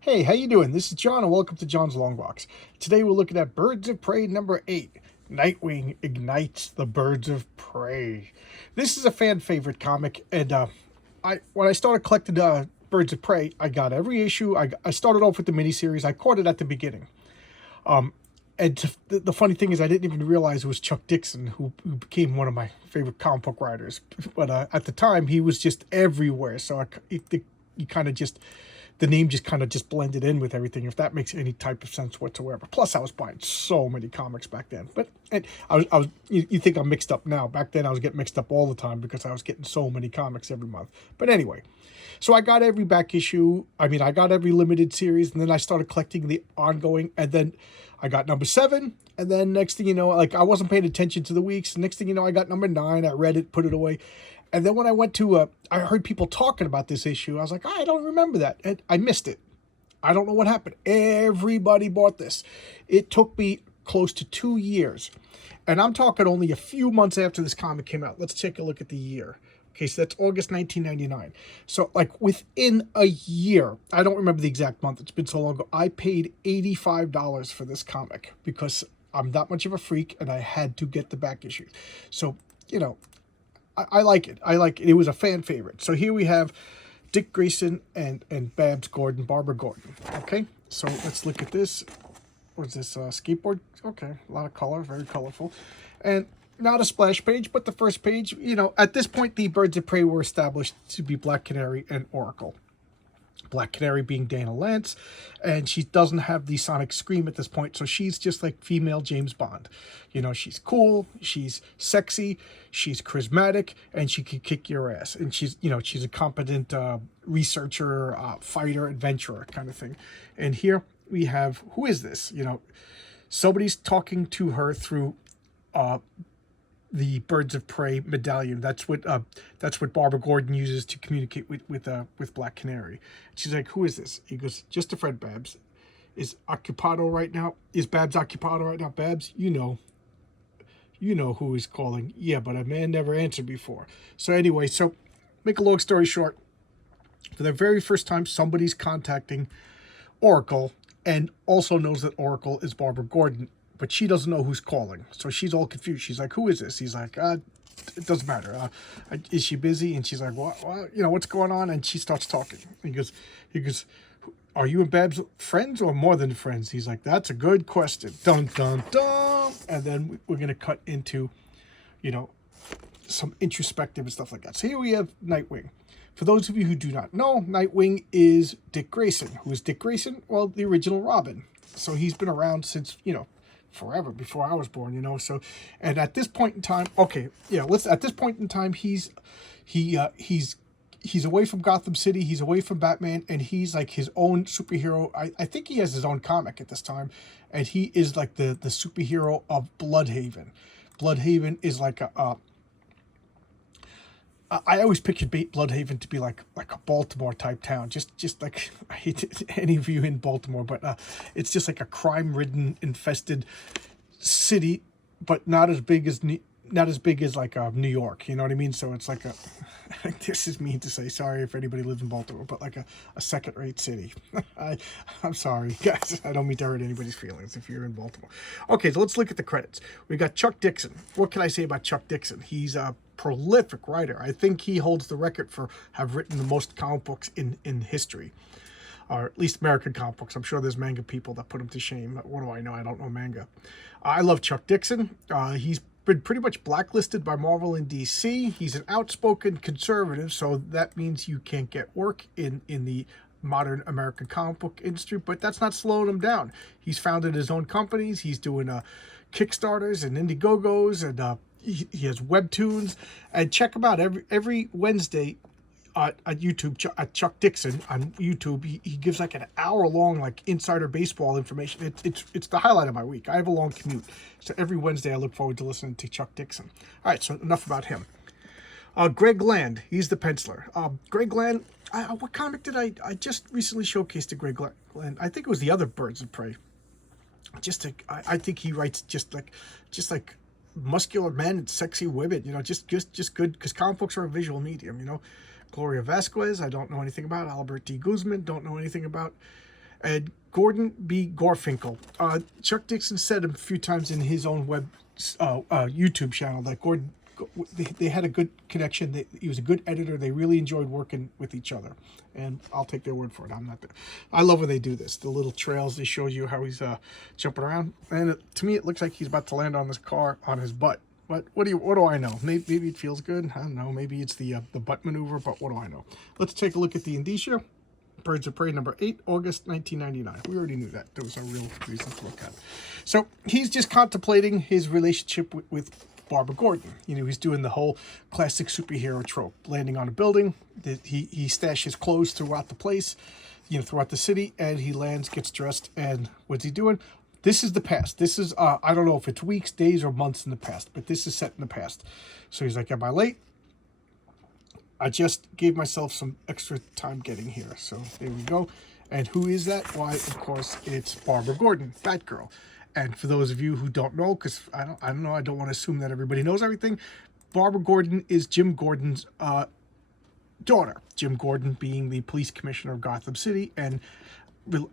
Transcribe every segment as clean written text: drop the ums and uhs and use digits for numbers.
Hey, how you doing? This is John, and welcome to John's Long Box. Today we're looking at Birds of Prey number 8. Nightwing ignites the Birds of Prey. This is a fan favorite comic, and when I started collecting Birds of Prey, I got every issue. I started off with the miniseries. I caught it at the beginning. And the funny thing is, I didn't even realize it was Chuck Dixon who became one of my favorite comic book writers. But at the time, he was just everywhere. So you kind of just, the name just kind of just blended in with everything, if that makes any type of sense whatsoever. Plus, I was buying so many comics back then. But and I was you think I'm mixed up now. Back then, I was getting mixed up all the time because I was getting so many comics every month. But anyway, so I got every back issue. I got every limited series, and then I started collecting the ongoing, and then I got number 7, and then next thing you know, like I wasn't paying attention to the weeks. Next thing you know, I got number 9. I read it, put it away. And then when I went to, I heard people talking about this issue. I was like, I don't remember that. And I missed it. I don't know what happened. Everybody bought this. It took me close to 2 years. And I'm talking only a few months after this comic came out. Let's take a look at the year. Okay, so that's August 1999. So, like, within a year, I don't remember the exact month. It's been so long ago. I paid $85 for this comic because I'm that much of a freak and I had to get the back issues. So, you know, I like it. I like it. It was a fan favorite. So here we have Dick Grayson and Barbara Gordon. Okay, so let's look at this. What's this, skateboard? Okay, a lot of color, very colorful. And not a splash page, but the first page, you know, at this point, the Birds of Prey were established to be Black Canary and Oracle. Black Canary being Dana Lance, and she doesn't have the sonic scream at this point, so she's just like female James Bond. You know, she's cool, she's sexy, she's charismatic, and she can kick your ass. And she's, you know, she's a competent researcher, fighter, adventurer kind of thing. And here we have, who is this? You know, somebody's talking to her through the Birds of Prey medallion. That's what Barbara Gordon uses to communicate with Black Canary. She's like, "Who is this?" He goes, "Just a friend, Babs. Is occupado right now? Is Babs occupado right now? Babs, you know who is calling. Yeah, but a man never answered before." So anyway, so make a long story short, for the very first time, somebody's contacting Oracle and also knows that Oracle is Barbara Gordon, but she doesn't know who's calling. So she's all confused. She's like, "Who is this?" He's like, "It doesn't matter. Is she busy?" And she's like, "What? You know, what's going on?" And she starts talking. He goes, "Are you and Babs friends or more than friends?" He's like, "That's a good question." Dun, dun, dun. And then we're going to cut into, you know, some introspective and stuff like that. So here we have Nightwing. For those of you who do not know, Nightwing is Dick Grayson. Who is Dick Grayson? Well, the original Robin. So he's been around since, you know, forever, before I was born, you know. So, and at this point in time, okay, yeah, at this point in time, he's away from Gotham City, he's away from Batman, and he's like his own superhero. I think he has his own comic at this time, and he is like the superhero of Bloodhaven. Bloodhaven is like I always pictured Bloodhaven to be like a Baltimore type town, just like, I hate any of you in Baltimore, but it's just like a crime-ridden, infested city, but not as big as like New York. You know what I mean? So it's like a this is mean to say. Sorry if anybody lives in Baltimore, but like a second-rate city. I'm sorry, guys. I don't mean to hurt anybody's feelings if you're in Baltimore. Okay, so let's look at the credits. We got Chuck Dixon. What can I say about Chuck Dixon? He's a prolific writer. I think he holds the record for have written the most comic books in history, or at least American comic books. I'm sure there's manga people that put him to shame. What do I know? I don't know manga. I love Chuck Dixon. He's been pretty much blacklisted by Marvel and DC. He's an outspoken conservative, so that means you can't get work in the modern American comic book industry, but that's not slowing him down. He's founded his own companies. He's doing Kickstarters and Indiegogos, and he has webtoons. And check him out every Wednesday at YouTube, at Chuck Dixon on YouTube. He gives like an hour-long like insider baseball information. It's the highlight of my week. I have a long commute, so every Wednesday I look forward to listening to Chuck Dixon. All right, so enough about him. Greg Land, he's the penciler. Greg Land, what comic did I just recently showcased to Greg Land? I think it was the other Birds of Prey. I think he writes just like muscular men and sexy women, you know, just good, because comic books are a visual medium, you know. Gloria Vasquez, I don't know anything about. Albert D. Guzman, don't know anything about. And Gordon B. Gorfinkel. Chuck Dixon said a few times in his own YouTube channel that Gordon, they had a good connection. He was a good editor. They really enjoyed working with each other. And I'll take their word for it. I'm not there. I love when they do this. The little trails, they show you how he's jumping around. And to me, it looks like he's about to land on this car on his butt. But what do I know? Maybe it feels good. I don't know. Maybe it's the butt maneuver, but what do I know? Let's take a look at the indicia. Birds of Prey number 8, August 1999. We already knew that. There was a real reason to look at. So he's just contemplating his relationship with Barbara Gordon. You know, he's doing the whole classic superhero trope. Landing on a building. He stashes clothes throughout the place, you know, throughout the city, and he lands, gets dressed, and what's he doing? This is the past. This is, I don't know if it's weeks, days, or months in the past, but this is set in the past. So he's like, am I late? I just gave myself some extra time getting here. So there we go. And who is that? Why, of course, it's Barbara Gordon, Batgirl. And for those of you who don't know, because I don't know, I don't want to assume that everybody knows everything. Barbara Gordon is Jim Gordon's daughter. Jim Gordon being the police commissioner of Gotham City. And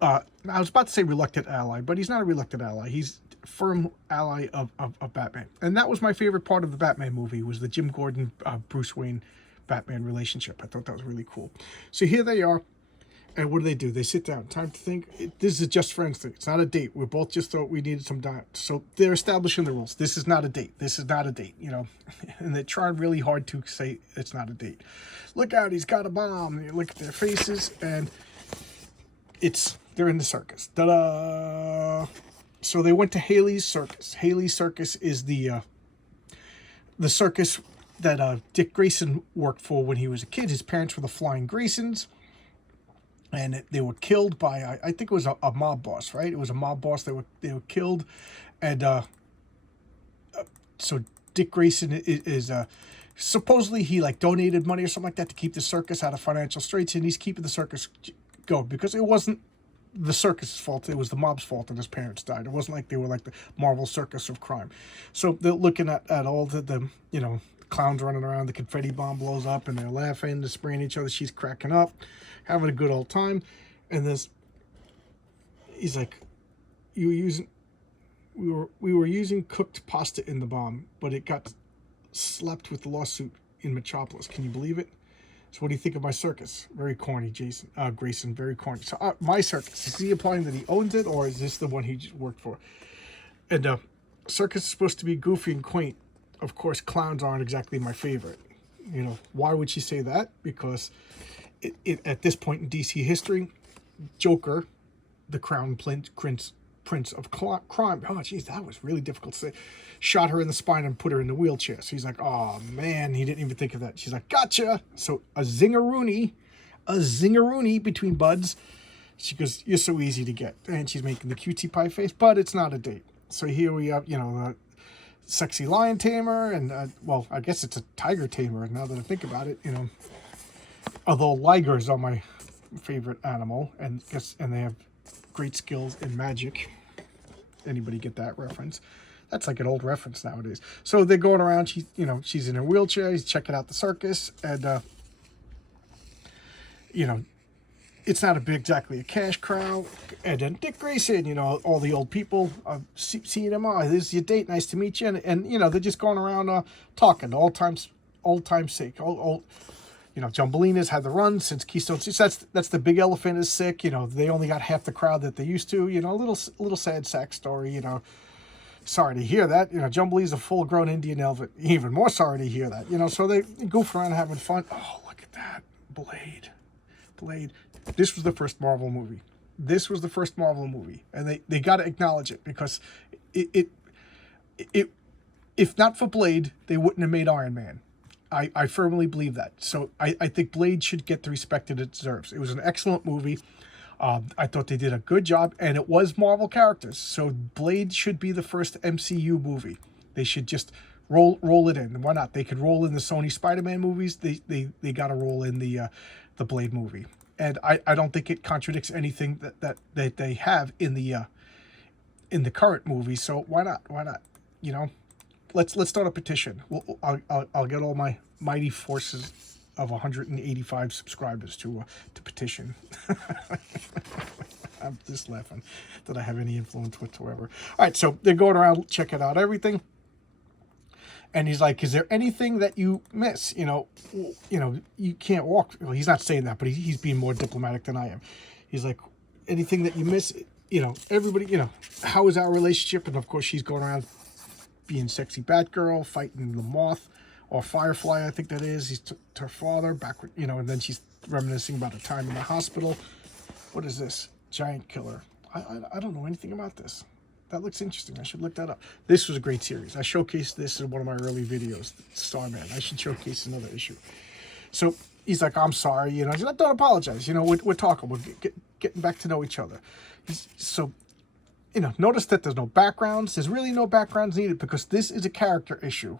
I was about to say reluctant ally, but he's not a reluctant ally. He's a firm ally of Batman. And that was my favorite part of the Batman movie, was the Jim Gordon, Bruce Wayne Batman relationship. I thought that was really cool. So here they are, and what do? They sit down. Time to think. This is a just friends thing. It's not a date. We both just thought we needed some time. So they're establishing the rules. This is not a date. This is not a date, you know. And they're trying really hard to say it's not a date. Look out, he's got a bomb. You look at their faces, and they're in the circus. Ta-da! So they went to Haley's Circus. Haley's Circus is the circus that Dick Grayson worked for when he was a kid. His parents were the Flying Graysons, and they were killed by, I think it was a mob boss, right? It was a mob boss. They were killed, and so Dick Grayson is supposedly he like donated money or something like that to keep the circus out of financial straits, and he's keeping the circus going because it wasn't the circus's fault. It was the mob's fault that his parents died. It wasn't like they were like the Marvel circus of crime. So they're looking at all the you know, clowns running around, the confetti bomb blows up, and they're laughing, they're spraying each other. She's cracking up, having a good old time. And he's like, we were using cooked pasta in the bomb, but it got slapped with the lawsuit in Metropolis. Can you believe it? So what do you think of my circus? Very corny, Grayson, very corny. So my circus, is he implying that he owns it, or is this the one he just worked for? And circus is supposed to be goofy and quaint. Of course, clowns aren't exactly my favorite. You know, why would she say that? Because at this point in DC history, Joker, the crown prince of crime, oh, geez, that was really difficult to say, shot her in the spine and put her in the wheelchair. So he's like, oh, man, he didn't even think of that. She's like, gotcha. So a zingaroony between buds. She goes, you're so easy to get. And she's making the cutie pie face, but it's not a date. So here we have, you know, sexy lion tamer, and well, I guess it's a tiger tamer now that I think about it, you know. Although ligers are my favorite animal, and they have great skills in magic. Anybody get that reference? That's like an old reference nowadays. So they're going around. She's in her wheelchair. He's checking out the circus, and you know, it's not exactly a cash crowd. And then Dick Grayson, you know, all the old people seeing him. Oh, this is your date. Nice to meet you. And you know, they're just going around talking. Old time's sake. You know, Jumbelina's had the run since Keystone. That's the big elephant is sick. You know, they only got half the crowd that they used to. You know, a little sad sack story. You know, sorry to hear that. You know, Jumbelina's a full-grown Indian elephant. Even more sorry to hear that. You know, so they goof around having fun. Oh, look at that. Blade. This was the first Marvel movie. And they got to acknowledge it, because it if not for Blade, they wouldn't have made Iron Man. I firmly believe that. So I think Blade should get the respect that it deserves. It was an excellent movie. I thought they did a good job, and it was Marvel characters. So Blade should be the first MCU movie. They should just roll it in. Why not? They could roll in the Sony Spider-Man movies. They got to roll in the Blade movie. And I don't think it contradicts anything that they have in the current movie. So why not? You know, let's start a petition. I'll get all my mighty forces of 185 subscribers to petition. I I'm just laughing that I have any influence whatsoever. All right, so they're going around checking out everything. And he's like, is there anything that you miss? You can't walk. Well, he's not saying that, but he's being more diplomatic than I am. He's like, anything that you miss? Everybody, how is our relationship? And of course, she's going around being sexy Batgirl, fighting the Moth or Firefly, I think that is. He's her father backward, and then she's reminiscing about her time in the hospital. What is this? Giant killer. I don't know anything about this. That looks interesting. I should look that up. This was a great series. I showcased this in one of my early videos, Starman. I should showcase another issue. So he's like, I'm sorry. He's like, don't apologize. We're talking. We're getting back to know each other. Notice that there's no backgrounds. There's really no backgrounds needed because this is a character issue.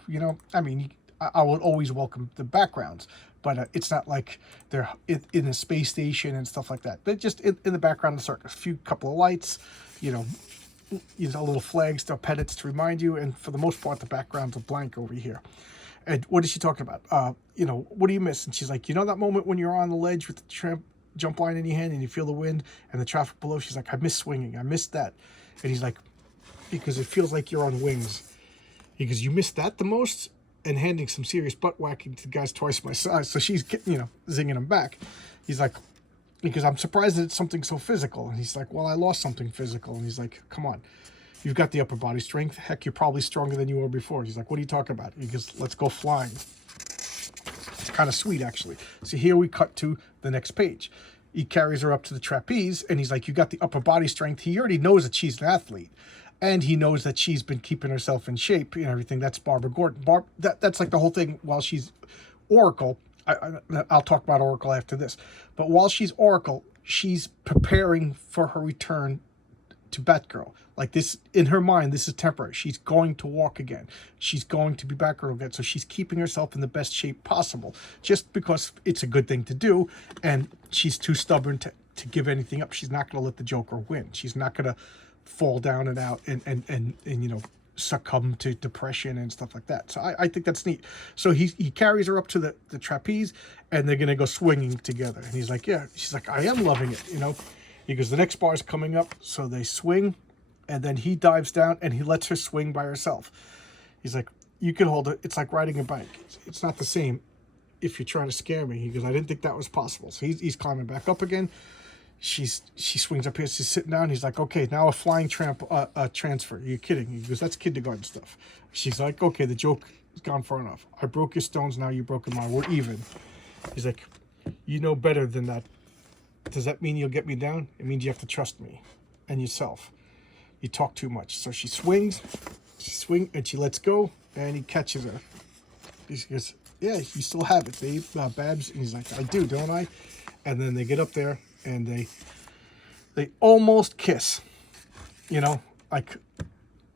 I would always welcome the backgrounds, but it's not like they're in a space station and stuff like that. They're just in the background of the circus. couple of lights, little flags, the pennants to remind you, and for the most part, the backgrounds are blank over here. And what is she talking about? What do you miss? And she's like, that moment when you're on the ledge with the jump line in your hand and you feel the wind and the traffic below? She's like, I miss swinging. I miss that. And he's like, because it feels like you're on wings. Because you miss that the most? And handing some serious butt whacking to guys twice my size. So she's getting, zinging him back. He's like, because I'm surprised that it's something so physical. And he's like, well, I lost something physical. And he's like, come on, you've got the upper body strength. Heck, you're probably stronger than you were before. He's like, what are you talking about? He goes, let's go flying. It's kind of sweet, actually. So here we cut to the next page. He carries her up to the trapeze, and he's like, you got the upper body strength. He already knows that she's an athlete. And he knows that she's been keeping herself in shape and everything. That's Barbara Gordon. That's like the whole thing while she's Oracle. I'll talk about Oracle after this. But while she's Oracle, she's preparing for her return to Batgirl. Like this, in her mind, this is temporary. She's going to walk again. She's going to be Batgirl again. So she's keeping herself in the best shape possible just because it's a good thing to do. And she's too stubborn to give anything up. She's not going to let the Joker win. She's not going to fall down and out and succumb to depression and stuff like that. So I think that's neat. So he carries her up to the trapeze and they're gonna go swinging together. And he's like, yeah. She's like, I am loving it. He goes, the next bar is coming up. So they swing and then he dives down and he lets her swing by herself. He's like, you can hold it. It's like riding a bike. It's not the same if you're trying to scare me. He goes, I didn't think that was possible. So he's climbing back up again. She swings up here. She's sitting down. He's like, okay, now a flying transfer. Are you kidding? He goes, that's kindergarten stuff. She's like, okay, the joke has gone far enough. I broke your stones. Now you've broken mine. We're even. He's like, you know better than that. Does that mean you'll get me down? It means you have to trust me and yourself. You talk too much. So she swings, and she lets go, and he catches her. He goes, yeah, you still have it, babe, Babs. And he's like, I do, don't I? And then they get up there. And they almost kiss, like,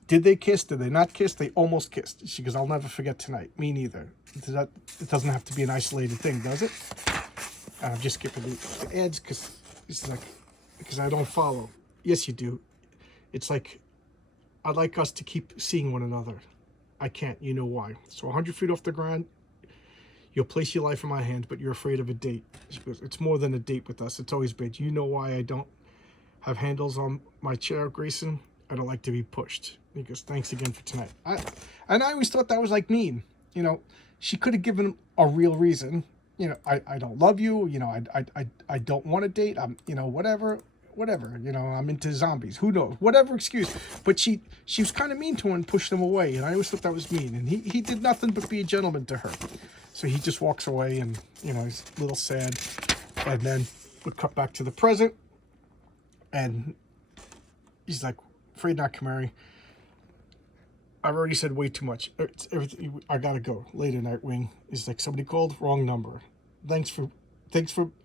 did they kiss? Did they not kiss? They almost kissed. She goes, I'll never forget tonight. Me neither. It doesn't have to be an isolated thing, does it? And I'm just skipping the ads because I don't follow. Yes, you do. It's like, I'd like us to keep seeing one another. I can't. You know why. So 100 feet off the ground, you'll place your life in my hands, but you're afraid of a date. She goes, it's more than a date with us. It's always been. You know why I don't have handles on my chair, Grayson? I don't like to be pushed. He goes, thanks again for tonight. I always thought that was like mean. She could have given him a real reason. I don't love you. I don't want to date. I'm, whatever. I'm into zombies. Who knows? Whatever excuse. But she was kind of mean to him and pushed him away. And I always thought that was mean. And he did nothing but be a gentleman to her. So he just walks away and, he's a little sad. And then we cut back to the present. And he's like, afraid not, Canary. I've already said way too much. It's everything. I gotta go. Later, Nightwing. He's like, somebody called? Wrong number. Thanks for,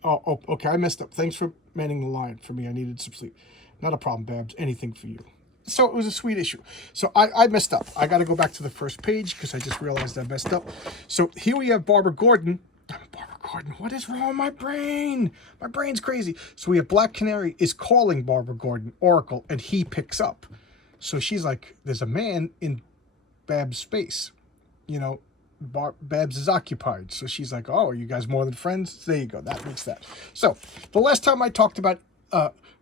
oh, okay, I messed up. Thanks for manning the line for me. I needed some sleep. Not a problem, Babs. Anything for you. So it was a sweet issue. So I messed up. I got to go back to the first page because I just realized I messed up. So here we have Barbara Gordon. Barbara Gordon, what is wrong with my brain? My brain's crazy. So we have Black Canary is calling Barbara Gordon, Oracle, and he picks up. So she's like, there's a man in Babs' space. Babs is occupied. So she's like, oh, are you guys more than friends? There you go. That makes that. So the last time I talked about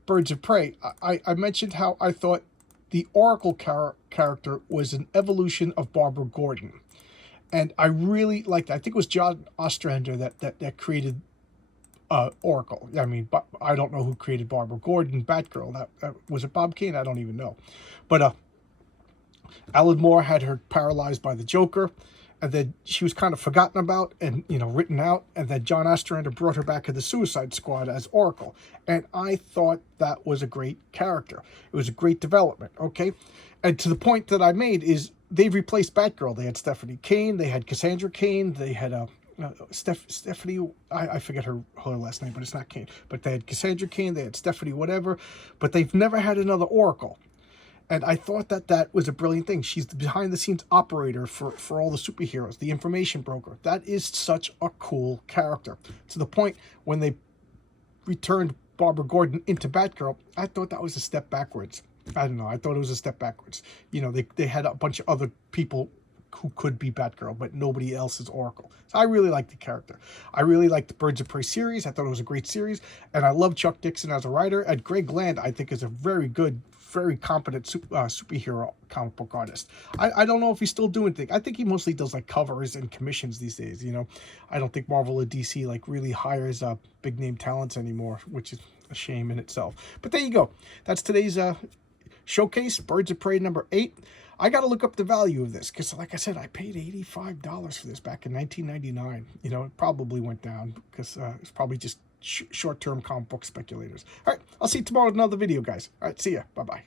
Birds of Prey, I mentioned how I thought the Oracle character was an evolution of Barbara Gordon. And I really liked that. I think it was John Ostrander that created Oracle. I mean, but I don't know who created Barbara Gordon, Batgirl. That was it Bob Kane? I don't even know. But Alan Moore had her paralyzed by the Joker, and then she was kind of forgotten about and, you know, written out, and then John Ostrander brought her back to the Suicide Squad as Oracle, and I thought that was a great character. It was a great development, okay? And to the point that I made is they've replaced Batgirl. They had Stephanie Kane, they had Cassandra Kane, they had Stephanie, I forget her last name, but it's not Kane. But they had Cassandra Kane, they had Stephanie whatever, but they've never had another Oracle. And I thought that was a brilliant thing. She's the behind-the-scenes operator for all the superheroes, the information broker. That is such a cool character. To the point when they returned Barbara Gordon into Batgirl, I thought that was a step backwards. I don't know. I thought it was a step backwards. You know, they had a bunch of other people who could be Batgirl, but nobody else is Oracle. So I really like the character. I really like the Birds of Prey series. I thought it was a great series. And I love Chuck Dixon as a writer. And Greg Land, I think, is a very good, very competent superhero comic book artist. I don't know if he's still doing things. I think he mostly does like covers and commissions these days, you know. I don't think Marvel or DC like really hires big name talents anymore, which is a shame in itself. But there you go. That's today's showcase, Birds of Prey number 8. I got to look up the value of this because, like I said, I paid $85 for this back in 1999. You know, it probably went down because it's probably just short-term comic book speculators. All right, I'll see you tomorrow with another video, guys. All right, see ya. Bye-bye.